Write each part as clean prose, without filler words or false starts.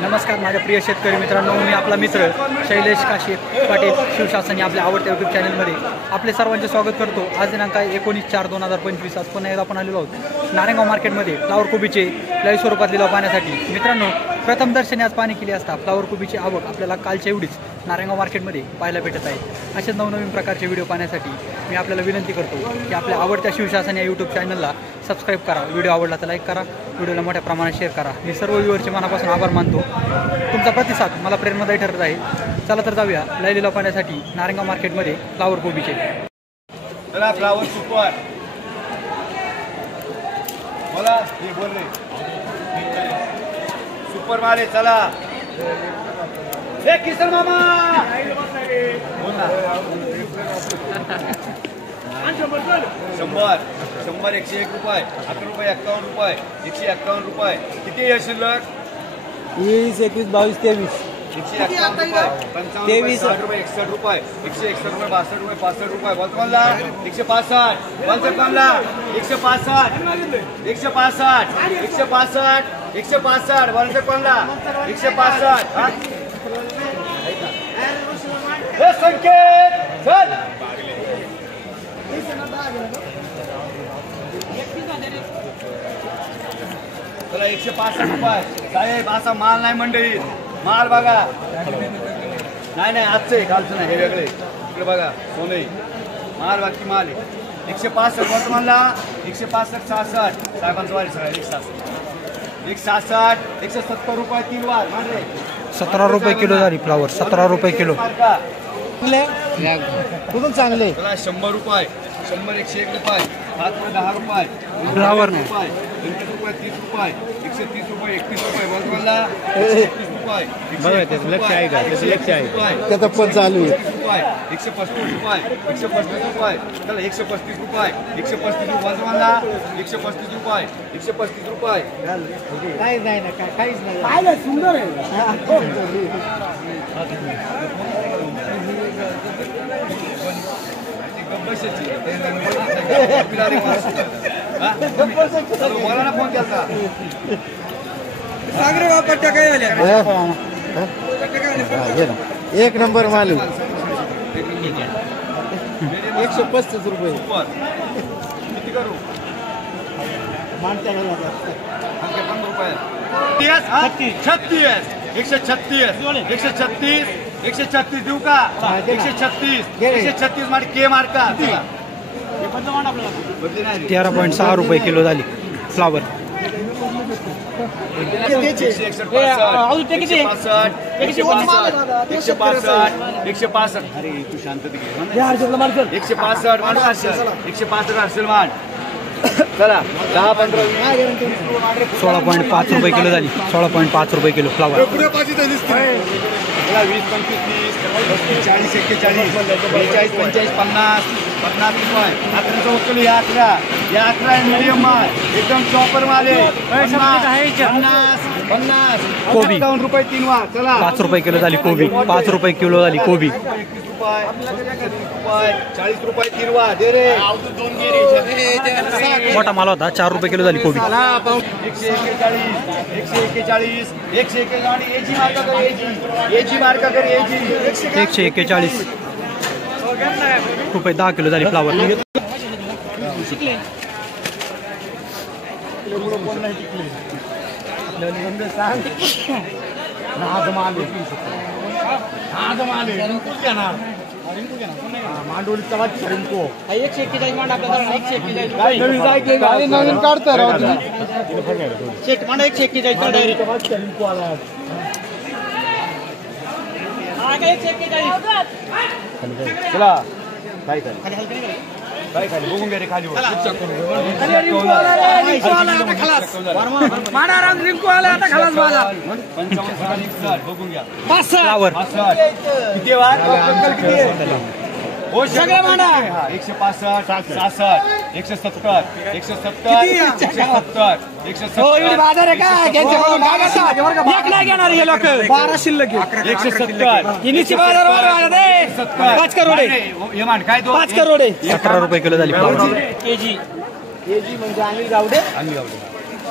नमस्कार माझ्या प्रिय शेतकरी मित्रांनो, मी आपला मित्र शैलेश काशी पाटील शिवशासन आपल्या आवडत्या यूट्यूब चॅनलमध्ये आपले सर्वांचे स्वागत करतो। आज दिनांक 19/4/2025 आज पुन्हा एकदा आपण आलेलो आहोत नारायणगाव मार्केटमध्ये फ्लावर कोबीचे लाईव्ह स्वरूपात लिलाव पाहण्यासाठी। मित्रांनो, प्रथम दर्शनी आज पाहणी केली असता फ्लावर कोबीची आवक आपल्याला कालच्या एवढीच नारायणगाव मार्केटमध्ये पाहायला भेटत आहे। असेच नवनवीन प्रकारचे व्हिडिओ पाहण्यासाठी मी आपल्याला विनंती करतो की आपल्या आवडत्या शिवशासन या यूट्यूब चॅनलला सबस्क्राईब करा, व्हिडिओ आवडला तर लाईक करा, व्हिडिओला मोठ्या प्रमाणात शेअर करा। मी सर्व व्ह्यूअरचे मनापासून आभार मानतो। तुमचा प्रतिसाद मला प्रेरणादायी ठरत आहे। चला तर जाऊया लाईव्ह लिलाव पाहण्यासाठी नारायणगाव मार्केटमध्ये फ्लावर कोबीचे। चला फ्लावर सुपर बोला, हे बोल रे सुपर मारे। चला हे किसन मामा बोल ना। 100 101 रुपये, 11 रुपये, 51 रुपये, 151 रुपये। किती आहे शिल्लक? 20, 21, 22, 23, 151 रुपये, 55 रुपये, 61 रुपये, 161 रुपये, 62 रुपये, 65 रुपये। बोलतोला 165, बोलतोला 165, 165, 165, 165, बोलतोला 165। हे संकेत चल चला 165 रुपये। साहेब असा माल नाही मंडळीत, माल बघा। नाही आजचं आहे, कालचं नाही, हे वेगळे। इकडे बघा सोने माल, बाकी माल आहे। 165 बोलतो म्हणला 165, 66 साहेबांचं वारी सगळं 167, 170 रुपये 3 वार मांडले। 17 रुपये किलो झाली फ्लावर, 17 रुपये किलो कुठून चांगले। 100 रुपये, 100, 101 रुपये, 5 रुपये, 10 रुपये फ्लावर रुपये, 20 रुपये, 30 रुपये, 130 रुपये, 31 रुपये। बोलतो म्हणला 130 रुपये, लक्ष आहे का? लक्ष आहे त्याचं पण चालू आहे। 135 रुपये, 135 रुपये, चला 135 रुपये, 135 रुपये। बोलतो म्हणला 135 रुपये, 135 रुपये। काहीच नाही ना, काहीच नाही। पाहिलं सुंदर आहे। बोला ना, फोन केला सागरे बापट्या काय झाल्या? एक नंबर माल 135 रुपये। किती करू? 15 रुपये, 36, 136, 136, 136 देऊ का? 136, 136 मार्क के मार्का 13.6 रुपये किलो झाली फ्लावर। 165। अरे तू शांत 165 असेल मान। चला 10-15 16.5 रुपये किलो झाली, 16.5 रुपये किलो फ्लावर। 20, 25, 30, 40, 41, 42, 43, 45, 50 रुपये। 11 मीडियम माल, एकदम चॉपर माल आहे। 50 कोबी 51 रुपये 3 वार। चला 5 रुपये किलो झाली कोबी, 5 रुपये किलो झाली कोबी। 40 रुपये 3 वार दे रे। मोठा माल होता, 4 रुपये किलो झाली कोबी। 141, 141, एजी मार्का कर, एजी 141 रुपये 10 किलो झाली फ्लावर। मांडवलीचा रिंको 141 मांड आपल्याला 141 नवीन काढताय राव तुम्ही। चेक मांड 141 तर डायरेक्ट रिंको आला। चला काय खाली बघून घ्या रे, खाली बघून घ्या फ्लावर। किती वार हो सगळे मांडा। 165, 66, 170, 170, 170, 170 बाजार आहे का? एक नाही घेणार हे लोक। 12 शिल्लक 170 बाजार 5 करोड हे मान काय 5 करोड 17 रुपये किलो झाली फ्लावर। केजी म्हणजे अनिल गावडे।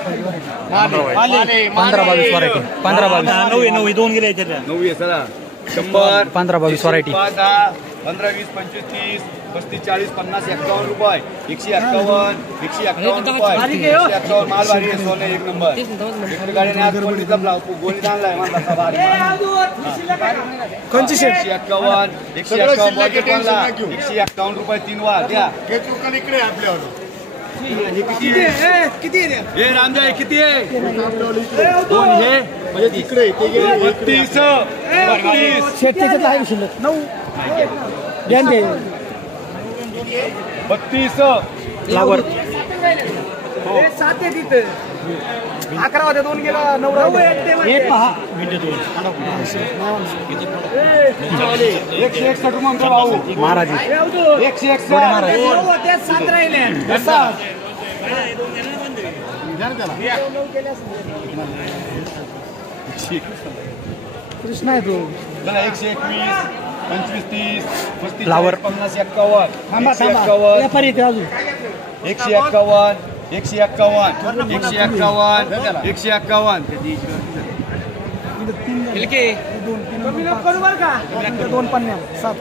15-22 व्हरायटी 15-22 9 दोन गेले त्याच्या 9 आहे चला 100 15-22 व्हरायटी 5 10 15 20 25 30 35 40 50 51 रुपये 151 151 रुपये 151 माल भारी आहे सोने एक नंबर गाडीने आज कोणी जपला गोळी आणलाय मला भारी कोणची शेट 151 151 रुपये 3 वा द्या इकडे आपल्यावर किती हे रामजाई किती आहे 2 हे म्हणजे इकडे 32 शेट त्याच्यात आहे शिल्लक 9 द्या ते 32 फ्लावर 7 आहे तिथे 11 होते 2 गेला 9 एक पहा 161 रुपये भाऊ महाराज 161 महाराज 7 राहिले कृष्णा आहे तो चला 121 25 30 35 फ्लावर. 50 51 थांबा 151 व्यापारी येते अजून 151 151 151 करू बरं का 2 पन्न्या 7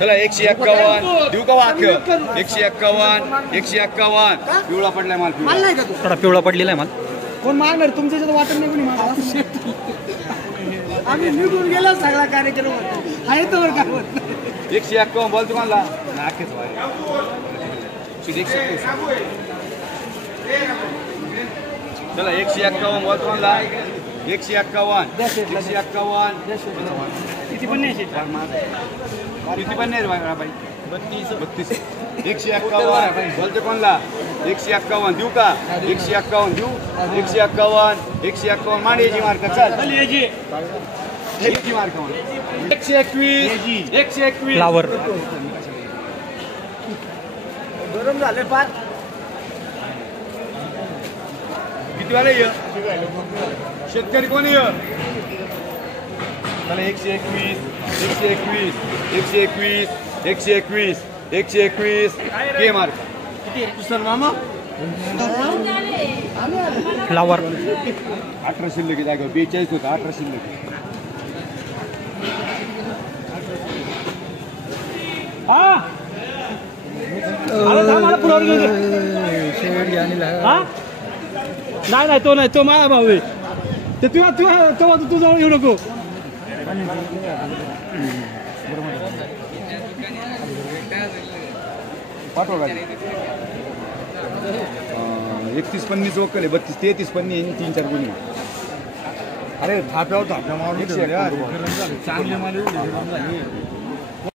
चला 151 देऊ का वाक्य 151 151 पिवळा पडलाय माल पिवळा. नाही का तू थोडा पिवळा पडलेला आहे मला कोण मागणार तुमच्या इथं वाटत नाही कोणी मागणार आम्ही निघून गेलो सगळा कार्यक्रम आहे तर बरं काय 151 बोल तुम्हाला नाकेच चला 151 बोल तुम्हाला 151 किती पण नाही किती पण नाही बाई 32 151 बोलते कोणला 151 देऊ का 151 देऊ 151 मांडीची मार्क चल याची मार्क 121 फ्लावर गरम झाले फार किती वाले शेतकरी कोणी चला 121 के मार्क मामा फ्लावर 18 शिल्लक जागा 42 होता 18 शिल्लक नाही तो नाही तो माझा भाऊ आहे ते तू जाऊन येऊ नको पाठवा गाडी 31 पन्नीस वक्कल आहे 32 33 पन्नी आहे 3-4 गुणी अरे थाप्यावर थाप्या मारून चांगले माल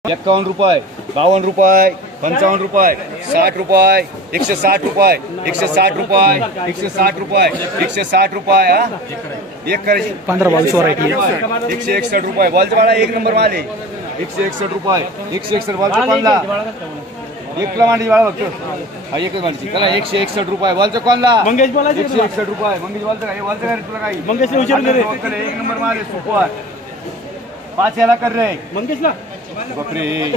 51 रुपये 52 रुपये 55 रुपये 60 रुपये 160 रुपये 160 रुपये 160 रुपये 160 रुपये हा एक करायची 15-22 व्हरायटी 161 रुपये बॉलचा वाला एक नंबर माल आहे 161 रुपये 161 बॉलचा कोणला एकला मांडी वाला बघतो हा एकच मांडीची त्याला 161 रुपये बॉलचा कोणला मंगेश बोलायचं 161 रुपये मंगेश बॉलचा काय बॉलचा काय तुला काही मंगेशला विचारून रे एक नंबर माल आहे सुपर 5 याला कर रे मंगेशला बापरे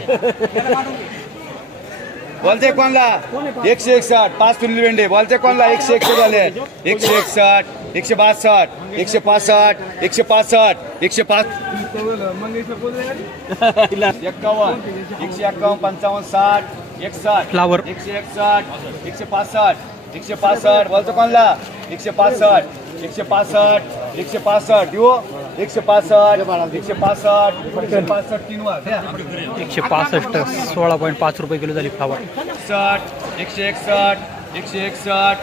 बोलते कोणला 161 5 तुल्ली वेंडे बोलते कोणला 161 झाले 161 162 165 165 105 51 55 60 61 फ्लावर 161 165 165 बोलतो कोणला 165 165 165 देऊ 165 165 3 वा 165 16.5 रुपये किलो झाली फ्लावर 161 161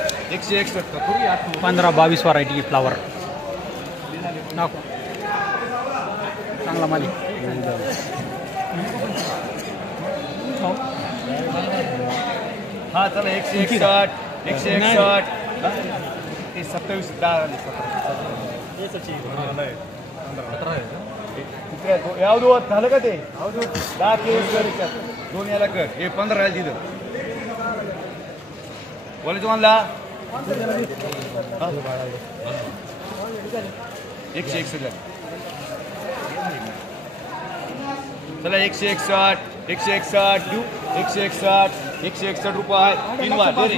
15-22 व्हरायटी फ्लावर नको चांगला माली हा चला 161 27 ಯಾವುದು ಹಲಗತೆ ಹೌದು 2 याला कर हे 15 राहिल तिथं बोलायचं तुम्हाला 161 चला 161 देऊ 161 रुपये 3 वार दे रे